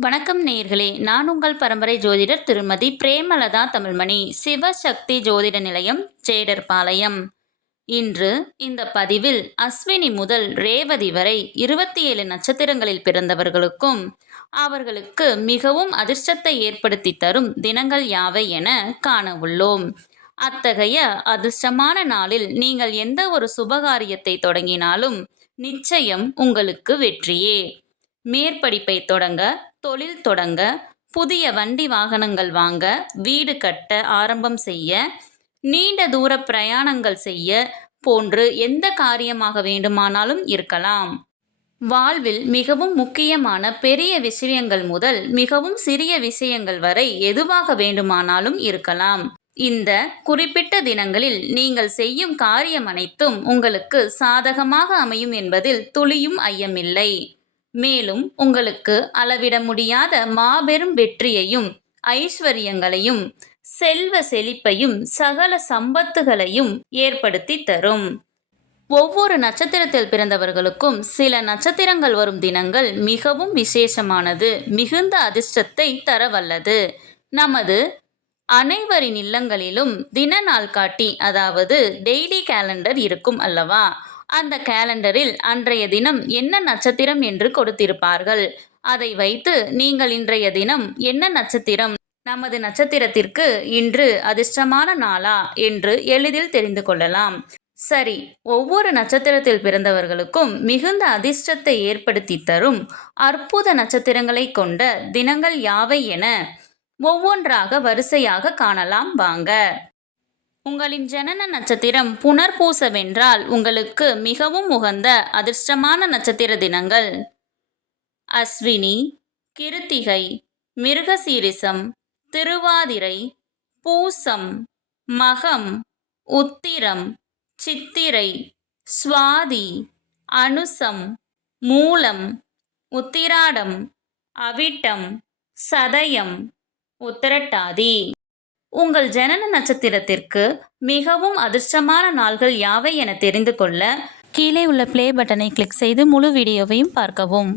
வணக்கம் நேர்களே நான் உங்கள் பரம்பரை ஜோதிடர் திருமதி பிரேமலதா தமிழ்மணி சிவசக்தி ஜோதிட நிலையம் ஜேடர்பாளையம் இன்று இந்த பதிவில் அஸ்வினி முதல் ரேவதி வரை இருபத்தி ஏழு நட்சத்திரங்களில் பிறந்தவர்களுக்கும் அவர்களுக்கு மிகவும் அதிர்ஷ்டத்தை ஏற்படுத்தி தரும் தினங்கள் யாவை என காண உள்ளோம். அத்தகைய அதிர்ஷ்டமான நாளில் நீங்கள் எந்த ஒரு சுபகாரியத்தை தொடங்கினாலும் நிச்சயம் உங்களுக்கு வெற்றியே. மேற்படிப்பை தொடங்க தொழில் தொடங்க புதிய வண்டி வாகனங்கள் வாங்க வீடு கட்ட ஆரம்பம் செய்ய நீண்ட தூர பிரயாணங்கள் செய்ய போன்று எந்த காரியமாக வேண்டுமானாலும் இருக்கலாம். வாழ்வில் மிகவும் முக்கியமான பெரிய விஷயங்கள் முதல் மிகவும் சிறிய விஷயங்கள் வரை எதுவாக வேண்டுமானாலும் இருக்கலாம். இந்த குறிப்பிட்ட தினங்களில் நீங்கள் செய்யும் காரியம் அனைத்தும் உங்களுக்கு சாதகமாக அமையும் என்பதில் துளியும் ஐயமில்லை. மேலும் உங்களுக்கு அளவிட முடியாத மாபெரும் வெற்றியையும் ஐஸ்வர்யங்களையும் செல்வ செழிப்பையும் சகல சம்பத்துகளையும் ஏற்படுத்தி தரும். ஒவ்வொரு நட்சத்திரத்தில் பிறந்தவர்களுக்கும் சில நட்சத்திரங்கள் வரும் தினங்கள் மிகவும் விசேஷமானது மிகுந்த அதிர்ஷ்டத்தை தரவல்லது. நமது அனைவரின் இல்லங்களிலும் தின நாள் காட்டி அதாவது டெய்லி கேலண்டர் இருக்கும் அல்லவா? அந்த கேலண்டரில் அன்றைய தினம் என்ன நட்சத்திரம் என்று கொடுத்திருப்பார்கள்? அதை வைத்து நீங்கள் இன்றைய தினம் என்ன நட்சத்திரம்? நமது நட்சத்திரத்திற்கு இன்று அதிர்ஷ்டமான நாளா? என்று எளிதில் தெரிந்து கொள்ளலாம். சரி ஒவ்வொரு நட்சத்திரத்தில் பிறந்தவர்களுக்கும் மிகுந்த அதிர்ஷ்டத்தை ஏற்படுத்தி தரும் அற்புத நட்சத்திரங்களை கொண்ட தினங்கள் யாவை என ஒவ்வொன்றாக வரிசையாக காணலாம். வாங்க. உங்களின் ஜனன நட்சத்திரம் புனர்பூசவென்றால் உங்களுக்கு மிகவும் உகந்த அதிர்ஷ்டமான நட்சத்திர தினங்கள். அஸ்வினி கிருத்திகை மிருகசீரிசம் திருவாதிரை பூசம் மகம் உத்திரம் சித்திரை சுவாதி அனுசம் மூலம் உத்திராடம் அவிட்டம் சதயம் உத்திரட்டாதி. உங்கள் ஜனன நட்சத்திரத்திற்கு மிகவும் அதிர்ஷ்டமான நாள்கள் யாவை என தெரிந்து கொள்ள கீழே உள்ள ப்ளே பட்டனை கிளிக் செய்து முழு வீடியோவையும் பார்க்கவும்.